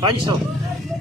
500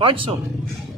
500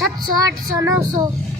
700 800 900